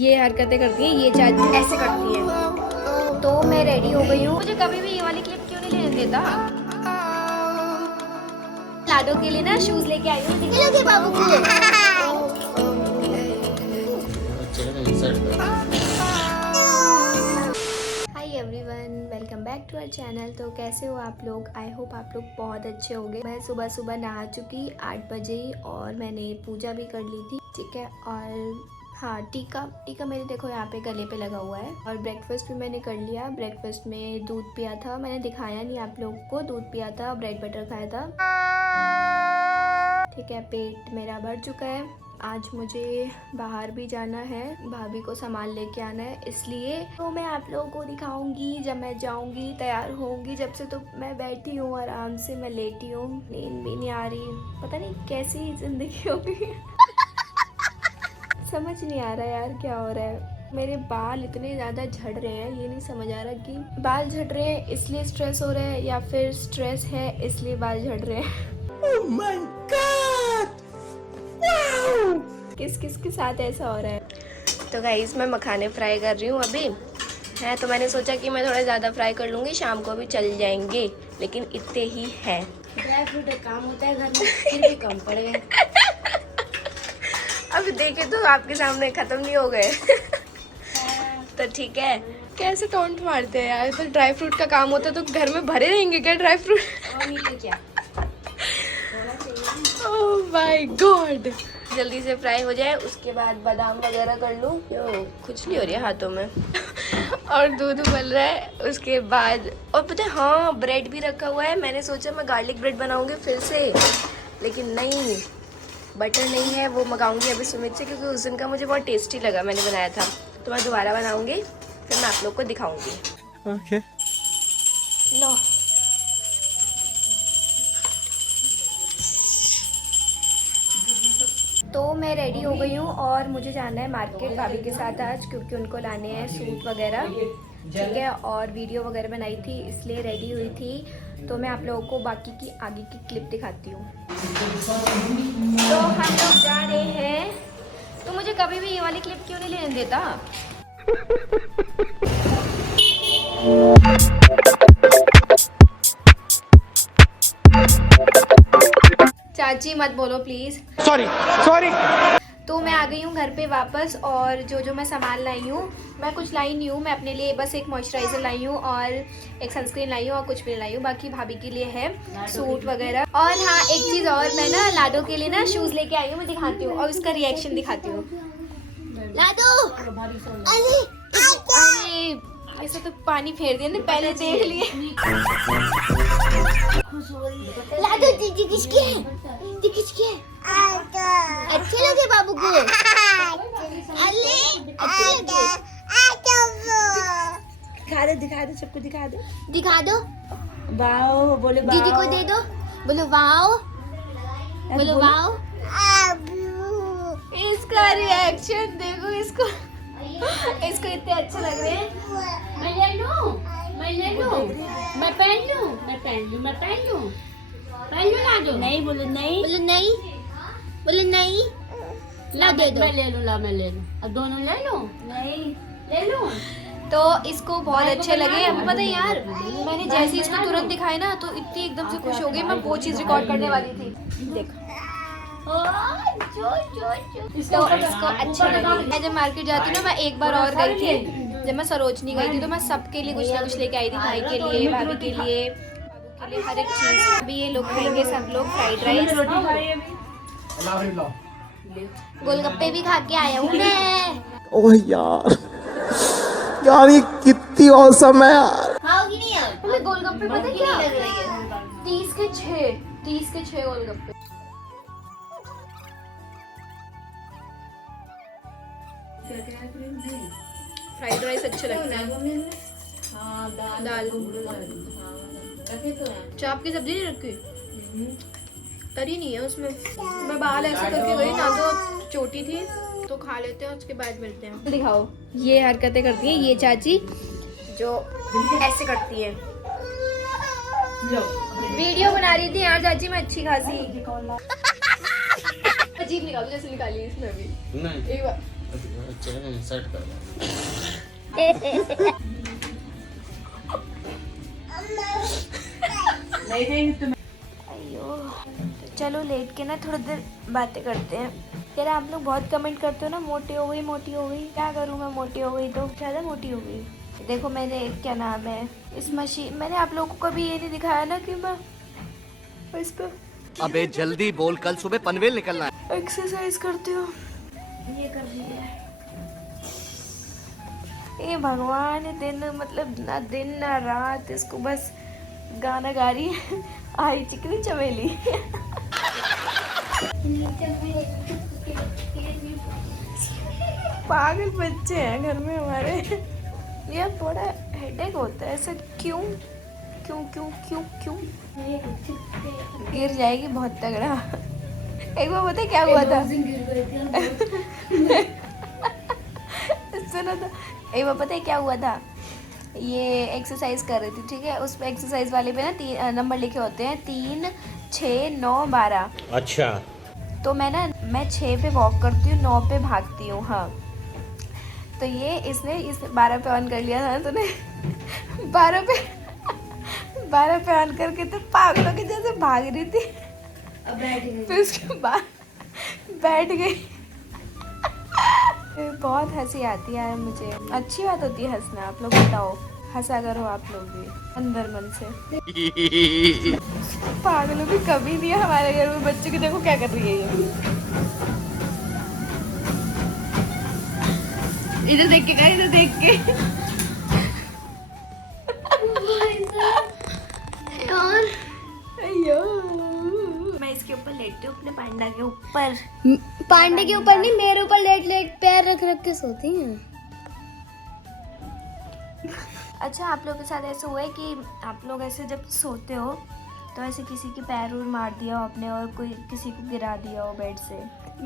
ये हरकतें करती है ये चाची, ऐसे करती है। तो मैं रेडी हो गई हूँ। मुझे कभी भी ये वाली क्लिप क्यों नहीं लेने देता। लाडो के लिए ना शूज लेके आई हूँ। दिखोगे बाबू को? Hi everyone, welcome back to our channel. तो कैसे हो आप लोग? आई होप आप लोग बहुत अच्छे होंगे। मैं सुबह सुबह नहा चुकी 8 बजे ही और मैंने पूजा भी कर ली थी, ठीक है। और हाँ, टीका मेरे देखो यहाँ पे गले पे लगा हुआ है। और ब्रेकफास्ट भी मैंने कर लिया। ब्रेकफास्ट में दूध पिया था, मैंने दिखाया नहीं आप लोगों को। दूध पिया था, ब्रेड बटर खाया था, ठीक है। पेट मेरा भर चुका है। आज मुझे बाहर भी जाना है, भाभी को सामान लेके आना है, इसलिए तो मैं आप लोगों को दिखाऊंगी जब मैं जाऊंगी, तैयार होंगी। जब से तो मैं बैठी हूँ आराम से, मैं लेटी हूँ, नींद भी नहीं आ रही। पता नहीं कैसी जिंदगी हो गई समझ नहीं आ रहा यार क्या हो रहा है। मेरे बाल इतने ज़्यादा झड़ रहे हैं, ये नहीं समझ आ रहा कि बाल झड़ रहे हैं इसलिए स्ट्रेस हो रहा है या फिर स्ट्रेस है इसलिए बाल झड़ रहे हैं। Oh my God! Wow! किस किस के साथ ऐसा हो रहा है। तो गाइस मैं मखाने फ्राई कर रही हूँ अभी है। तो मैंने सोचा कि मैं थोड़ा ज़्यादा फ्राई कर लूँगी, शाम को भी चल जाएंगे, लेकिन इतने ही है। ड्राई फ्रूट काम होता है घर में, फिर भी कम पड़ गए। अभी देखे तो आपके सामने खत्म नहीं हो गए तो ठीक है। कैसे टोंट मारते हैं यार। तो ड्राई फ्रूट का काम होता है तो घर में भरे रहेंगे क्या ड्राई फ्रूट? क्या ओह माय गॉड। जल्दी से फ्राई हो जाए, उसके बाद बादाम वगैरह कर लूँ। कुछ नहीं हो रही है हाथों में और दूध उबल रहा है उसके बाद। और पता है हाँ, ब्रेड भी रखा हुआ है। मैंने सोचा मैं गार्लिक ब्रेड बनाऊंगी फिर से, लेकिन नहीं, बटर नहीं है, वो मंगाऊंगी अभी सुमित से, क्योंकि उस दिन का मुझे बहुत टेस्टी लगा, मैंने बनाया था। तो मैं दोबारा बनाऊंगी, फिर मैं आप लोग को दिखाऊंगी। ओके लो। तो मैं रेडी हो गई हूँ और मुझे जाना है मार्केट भाभी के साथ आज, क्योंकि उनको लाने हैं सूट वगैरह, ठीक है। और वीडियो वगैरह बनाई थी इसलिए रेडी हुई थी। तो मैं आप लोगों को बाकी की आगे की क्लिप दिखाती हूँ। तो हम लोग जा रहे हैं। तो मुझे कभी भी ये वाली क्लिप क्यों नहीं लेने देता। चाची मत बोलो प्लीज। सॉरी। तो मैं आ गई हूँ घर पे वापस, और जो मैं सामान लाई हूँ, मैं कुछ लाई नहीं हूँ। मैं अपने लिए बस एक मॉइस्चराइज़र लाई हूँ और एक सनस्क्रीन लाई हूँ और कुछ भी लाई हूँ। बाकी भाभी के लिए है सूट वगैरह। और हाँ, एक चीज़ और, मैं ना लाडो के लिए ना शूज़ लेके आई हूँ, मैं दिखाती हूँ और उसका रिएक्शन दिखाती हूँ। लाडो अरे ऐसा तो पानी फेर दिया ना, पहले देख लिए। लाडो दीदी किसकी है? किसकी है? अच्छे लगे बाबू को? अरे अच्छे लगे। दिखा दो सबको, दिखा दो। वाओ बोले, दीदी को दे दो, बोलो वाओ, बोलो वाओ। इसका रिएक्शन देखो, इसको इतने अच्छे लग रहे हैं। मैं ले लूं, मैं पहन लूं ना दो। नहीं बोलो नहीं ला दे दो। मैं ले लूं, अब दोनों ले लो। नहीं ले लूं। तो इसको बहुत अच्छे लगे। अभी पता है यार, मैंने जैसे ही इसको तुरंत दिखाए ना तो इतनी एकदम से खुश हो गई। मैं वो चीज रिकॉर्ड करने वाली थी, देखो। इसको अच्छे लगे। मैं जब मार्केट जाती हूँ ना, मैं एक बार और गई थी, जब मैं सरोजनी गई थी, तो मैं सबके लिए कुछ ना कुछ लेके आई थी। भाई के लिए, भाभी के लिए, बाबू के लिए, हर एक चीज। अभी ये लोग खाएंगे सब लोग फ्राइड राइस, गोलगप्पे भी खा के आया हूँ मैं। ओह यार ये कितनी औसम है यार। खाओगी नहीं यार? हमें गोलगप्पे पता है क्या लग रही है? 30 के 6 गोलगप्पे। फ्राइड राइस अच्छे लगते हैं। दाल चाप की सब्जी नहीं रखी, तरी नहीं है उसमें। मैं बाल ऐसे करके गई ना, तो चोटी थी, तो खा लेते हैं, उसके बाद मिलते हैं। दिखाओ, ये हरकतें करती है ये चाची, जो ऐसे करती है। वीडियो बना रही थी यार चाची मैं अच्छी खासी। अजीब निकालो जैसे निकाली इसमें भी। एक बार सेट कर अयो, तो चलो लेट के ना थोड़ी देर बातें करते हैं। यार आप लोग बहुत कमेंट करते हो ना, मोटी हो गई मोटी हो गई। क्या करूँ मैं, मोटी हो गई तो ज़्यादा मोटी हो गई। देखो मैंने क्या नाम है इस मशीन, मैंने आप लोगों को कभी ये नहीं दिखाया ना कि मैं इस पर अबे जल्दी बोल, कल सुबह पनवेल निकलना है। एक्सरसाइज करती हूँ। ये कर दी है। ये भगवान दिन मतलब ना दिन ना रात इसको बस गाना गा रही है। आई चिकनी चमेली। पागल बच्चे हैं घर में हमारे। यार थोड़ा हेडेक होता है ऐसा, क्यों क्यों क्यों क्यों क्यों? गिर जाएगी बहुत तगड़ा। एक बार पता है क्या हुआ था? सुनो तो, एक बार पता है क्या हुआ था? ये एक्सरसाइज कर रही थी, ठीक है। उस एक्सरसाइज वाले पे ना 3 नंबर लिखे होते हैं, 3, 6, 9, 12। अच्छा तो मैं 6 पे वॉक करती हूँ, 9 पे भागती हूँ। हाँ, तो ये इसने 12 पे ऑन कर लिया था ना तूने। 12 पे ऑन करके तो पागलों के जैसे भाग रही थी। अब बैठ गई। फिर उसके बाद बैठ गई। बहुत हंसी आती है यार मुझे। अच्छी बात होती है हंसना। आप लोग बताओ, हंसा करो आप लोग भी अंदर मन से। पागलों की कमी नहीं है हमारे घर में। बच्चे को देखो क्या कर रही है ये। इधर देख के, इधर देख के। और अयो, मैं इसके ऊपर लेटती हूँ, अपने पांडा के ऊपर। पांडे के ऊपर नहीं, मेरे ऊपर लेट लेट पैर रख रख के सोती हैं। अच्छा, आप लोगों के साथ ऐसा हुआ है कि आप लोग ऐसे जब सोते हो तो ऐसे किसी के पैर उर मार दिया हो आपने और कोई किसी को गिरा दिया हो बेड से?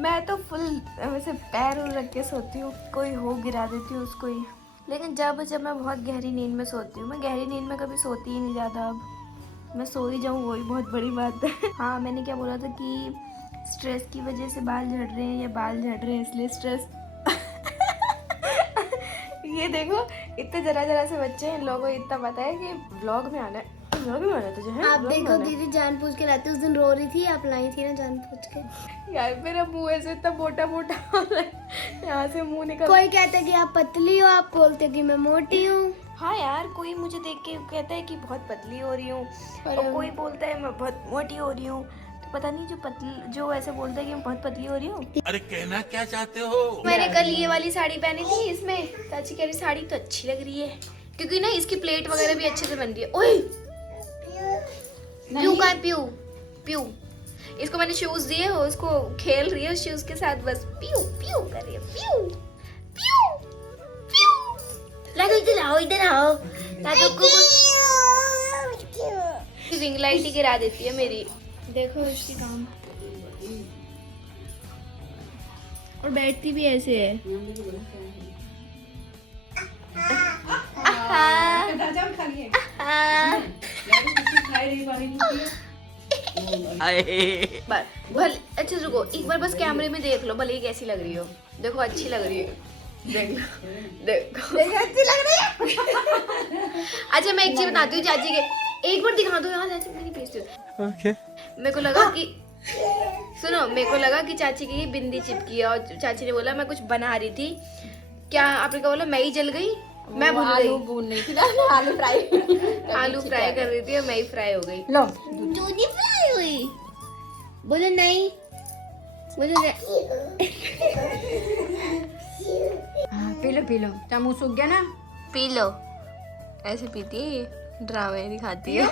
मैं तो फुल वैसे पैर उर रख के सोती हूँ, कोई हो गिरा देती हूँ उसको ही। लेकिन जब मैं बहुत गहरी नींद में सोती हूँ, मैं गहरी नींद में कभी सोती ही नहीं ज़्यादा। अब मैं सो ही जाऊँ वही बहुत बड़ी बात है। हाँ, मैंने क्या बोला था कि स्ट्रेस की वजह से बाल झड़ रहे हैं या बाल झड़ रहे हैं इसलिए स्ट्रेस। ये देखो, इतने जरा से बच्चे हैं, इन लोगों को इतना पता है कि व्लॉग में आना है। व्लॉग में आना तुझे है? आप vlog में देखो आना है। दीदी जानबूझ के लाती, उस दिन रो रही थी, आप लाई थी ना जानबूझ के। यार मेरा मुंह ऐसे इतना मोटा मोटा हो रहा है, यहाँ से मुंह निकल। कोई कहता है कि आप पतली हो, आप बोलते हो कि मैं मोटी हूँ। हाँ यार, कोई मुझे देख के कहता है कि बहुत पतली हो रही हूँ और कोई बोलता है मैं बहुत मोटी हो रही हूँ। तो पता नहीं जो ऐसे बोलता है कि मैं बहुत पतली हो रही हूँ। अरे कहना क्या चाहते हो? मैंने कल ये वाली साड़ी पहनी थी, इसमें चाची कह रही साड़ी तो अच्छी लग रही है क्योंकि ना इसकी प्लेट वगैरह भी अच्छे से बन रही है। ओए प्यू का प्यू प्यू, इसको मैंने शूज दिए हो, उसको खेल रही है शूज के साथ, बस प्यू प्यू कर रही है। प्यू प्यू प्यू। लाओ इधर आओ रिंग लाइट ही गिरा देती है मेरी। देखो इसकी काम, और बैठती भी ऐसे है। भले अच्छा रुको, एक बार बस कैमरे में देख लो, भले ही कैसी लग रही हो। देखो अच्छी लग रही है, देख लो देखो अच्छी लग रही है। अच्छा मैं एक चीज बताती हूँ चाची के, एक बार दिखा दो यार, चाची मेरी बेइज्जती होती है। मेरे को लगा कि सुनो, मेरे को लगा कि चाची की बिंदी चिपकी है और चाची ने बोला मैं कुछ बना रही थी। क्या आपने क्या बोला? मैं ही जल गई, मैं भूल गई। आलू भून नहीं थी, आलू फ्राई कर रही थी और मैं ही फ्राई हो गई। लो दूधी फ्राई हुई, बोलो नहीं, बोलो पी लो, क्या मुंह सूख गया ना? P low. ऐसे पीती है ये, ड्रामे दिखाती है।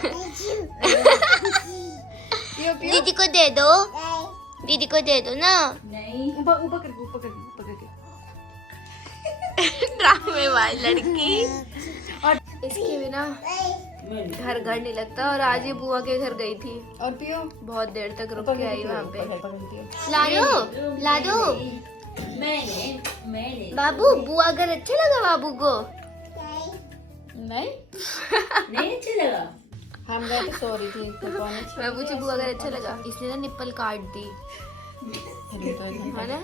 दीदी को दे दो, दीदी को दे दो ना। नहीं, ऊपर करके। ड्रामे वाली लड़की। और इसके बिना घर नहीं लगता। और आज ये बुआ के घर गई थी और पियो, बहुत देर तक रुक के आई वहाँ पे। ला दो बाबू, बुआ घर अच्छा लगा बाबू को? नहीं अच्छा लगा। हम गए तो सो रही थी तो कौन अच्छा? मैं पूछी बुआ घर अच्छा लगा, इसने ना निप्पल काट दी। है ना?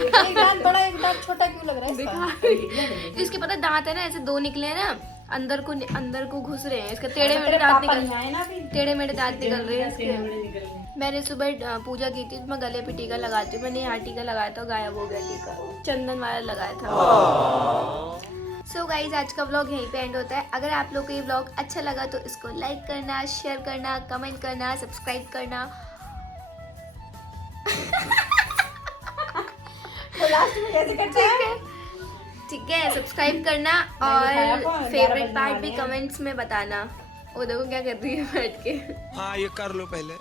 एक दांत बड़ा एक दांत छोटा क्यों लग रहा है इसका? इसके पता दांत है ना, ऐसे दो निकले हैं ना, अंदर को घुस रहे हैं। इसके टेढ़े मेढ़े दांत निकल, आए ना अभी टेढ़े मेढ़े दांत निकल रहे हैं इसके। मैंने सुबह पूजा की थी, मैं गले पे टीका लगाती हूँ। मैंने यहाँ टीका लगाया था, गायब हो गया टीका, चंदन वाला लगाया था। सो गाइज, आज का व्लॉग यहीं पे एंड होता है। अगर आप लोग को ये व्लॉग अच्छा लगा तो इसको लाइक करना, शेयर करना, कमेंट करना, सब्सक्राइब करना। तो लास्ट में कैसे करते हैं? ठीक है, सब्सक्राइब करना और फेवरेट पार्ट भी कमेंट्स में बताना। वो देखो क्या कर रही है बैठ के। हाँ ये कर लो पहले।